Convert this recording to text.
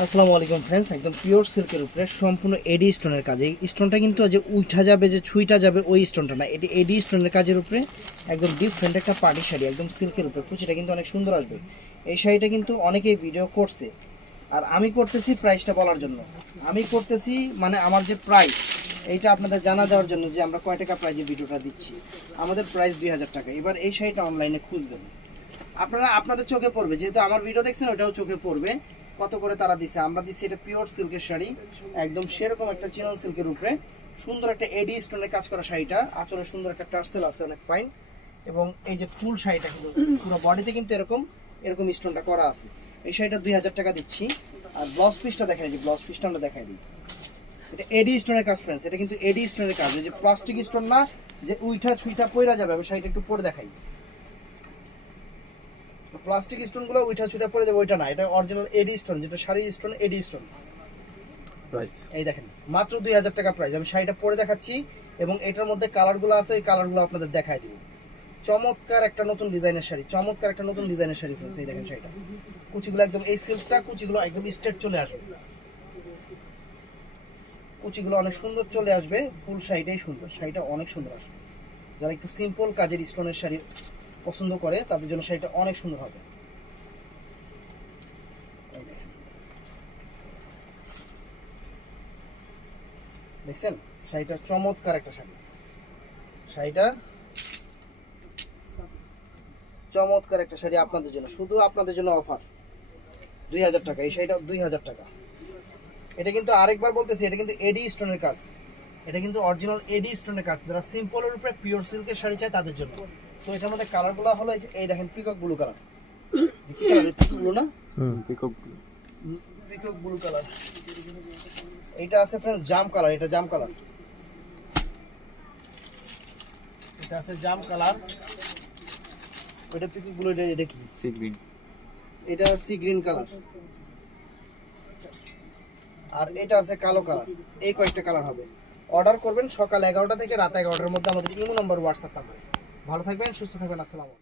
আসসালামু আলাইকুম ফ্রেন্ডস, একদম পিওর সিল্কের উপরে সম্পূর্ণ এডি স্টোনের কাজ। এই স্টোনটা কিন্তু যে উঠা যাবে, যে ছুঁইটা যাবে ওই স্টোনটা না, এটি এডি স্টোনের কাজের উপরে একদম ডিফারেন্ট একটা পার্টি শাড়ি, একদম সিল্কের উপরে। কুচিটা কিন্তু অনেক সুন্দর আসবে। এই শাড়িটা কিন্তু অনেকেই ভিডিও করছে, আর আমি করতেছি প্রাইসটা বলার জন্য। আমি করতেছি মানে আমার যে প্রাইস এইটা আপনাদের জানা দেওয়ার জন্য যে আমরা কয় টাকা প্রাইজে ভিডিওটা দিচ্ছি। আমাদের প্রাইস 2000 টাকা। এবার এই শাড়িটা অনলাইনে খুঁজবেন আপনারা, আপনাদের চোখে পড়বে, যেহেতু আমার ভিডিও দেখছেন ওটাও চোখে পড়বে কত করে তারা দিছে। আমরা দিচ্ছি এটা পিওর সিল্কের শাড়ি, একদম সেরকম একটা চিনন সিল্কের উপরে সুন্দর একটা এডি স্টোনের কাজ করা শাড়িটা। আঁচলে সুন্দর একটা টার্সেল আছে, অনেক ফাইন। এবং এই যে ফুল শাড়িটা কিন্তু পুরো বডিতে কিন্তু এরকম এরকম স্টোনটা করা আছে। এই শাড়িটা 2000 টাকা দিচ্ছি। আর ব্লাউজ পিসটা দেখেন, যে ব্লাউজ পিসটা আমরা দেখাই দিই। এটা এডি স্টোনের কাজ ফ্রেন্ডস, এটা কিন্তু এডি স্টোনের কাজ, এই যে প্লাস্টিক স্টোন না যে উইঠা ছুইটা পইরা যাবে। আমি শাড়িটা একটু পরে দেখাই। প্লাস্টিক স্টোনগুলো উইঠা ছুটা পড়ে যাবে, ওইটা না, এটা অরিজিনাল এডি স্টোন, যেটা শাড়ির স্টোন এডি স্টোন। প্রাইস এই দেখেন মাত্র 2000 টাকা প্রাইস। আমি শাড়িটা পরে দেখাচ্ছি এবং এটার মধ্যে কালারগুলো আছে, এই কালারগুলো আপনাদের দেখাই দিব। চমৎকার একটা নতুন ডিজাইনের শাড়ি, চমৎকার একটা নতুন ডিজাইনের শাড়ি ফ্রেন্ডস। এই দেখেন শাড়িটা, কুচিগুলো একদম, এই সিল্কটা কুচিগুলো একদম স্ট্রেট চলে আসবে, কুচিগুলো অনেক সুন্দর চলে আসবে। ফুল শাড়িটাই সুন্দর, শাড়িটা অনেক সুন্দর আসবে। যারা একটু সিম্পল কাজের স্টোনের শাড়ি পছন্দ করে তাদের জন্য শাড়িটা অনেক সুন্দর হবে। দেখছেন শাড়িটা চমৎকার একটা শাড়ি, শাড়িটা চমৎকার একটা শাড়ি আপনাদের জন্য, শুধু আপনাদের জন্য অফার 2000 টাকা। এই শাড়িটা 2000 টাকা। এটা কিন্তু আরেকবার বলতেছি, এটা কিন্তু এডি স্টোনের কাজ, এটা কিন্তু অরিজিনাল এডি স্টোনের কাজ। যারা সিম্পলের উপরে পিওর সিল্কের শাড়ি চায় তাদের জন্য। তো এটার মধ্যে কালারগুলো হলো এই দেখেন, পিকক ব্লু কালার। কি কালার? পিকক ব্লু না? Peacock peacock blue colour. এটা আছে ফ্রেন্ডস জাম কালার, এটা জাম কালার, এটা আছে জাম কালার। ওটা পিকক ব্লু, এটা কি? Sea green. এটা সি গ্রিন কালার। আর এটা আছে কালো কালার। এই কয়েকটা কালার হবে। অর্ডার করবেন সকাল 11টা থেকে রাত 11টার মধ্যে আমাদের ইমো নাম্বার, হোয়াটসঅ্যাপ নাম্বার। ভালো থাকবেন, সুস্থ থাকবেন। আসসালামু আলাইকুম।